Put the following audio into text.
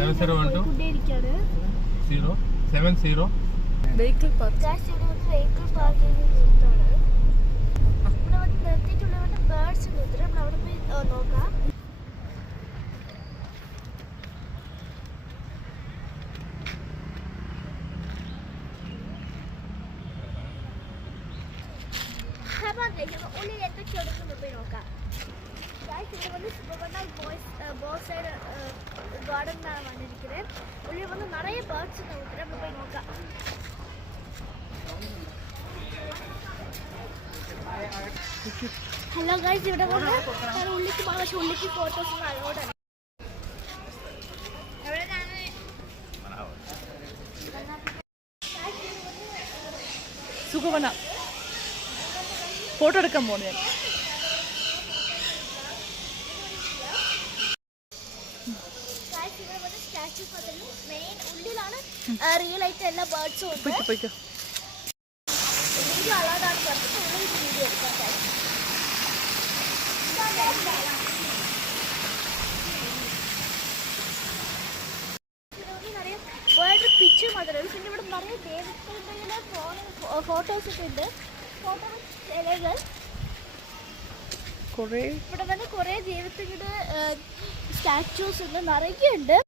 7012 070 vehicle park. Vehicle parking ഇവിടെ വന്ന് നിർത്തിയിട്ടുള്ള birds ഉണ്ട്. നമ്മൾ അവിടെ പോയി നോക്കാം. ഉള്ളിൽ എന്തൊക്കെയുണ്ടെന്ന് പോയി നോക്കാം. ഇവിടെ വന്ന് സുബർണ ബോയ്സ് സൈഡ് ഗാർഡനിലാണ് വന്നിരിക്കുന്നത്. ഉള്ളിൽ വന്ന് നിറയെ ബേർഡ്സ് ഉണ്ട്. നമ്മൾ പോയി നോക്കാം. ഹലോ ഗൈസ്, ഇവിടെ വന്ന് ഞാൻ ഉള്ളിക്ക് പോകാം. പക്ഷെ ഉള്ളിക്ക് ഫോട്ടോസ് ഒന്നും അലോഡാണ്. സുഖവന ഫോട്ടോ എടുക്കാൻ പോണു ഞാൻ. മെയിൻ ഉള്ളിലാണ് റിയൽ ആയിട്ട് എല്ലാ ബേർഡ്സും ഉണ്ട്. പോയിക്കോ. വീഡിയോ അല്ലാതാണ് പറഞ്ഞിട്ട് ഉള്ളിൽ വീഡിയോ എടുക്കാൻ വേറെ പിക്ചർ മാത്രമേ. പിന്നെ ഇവിടെ നിറയെ ദേവസ്ഥയുടെ ഫോട്ടോസ് ഒക്കെ ഉണ്ട്. ഇലകൾ ഇവിടെ വന്ന് കുറേ ദൈവത്തിൻ്റെ സ്റ്റാച്യൂസ് ഉണ്ട്, നിറയെ ഉണ്ട്.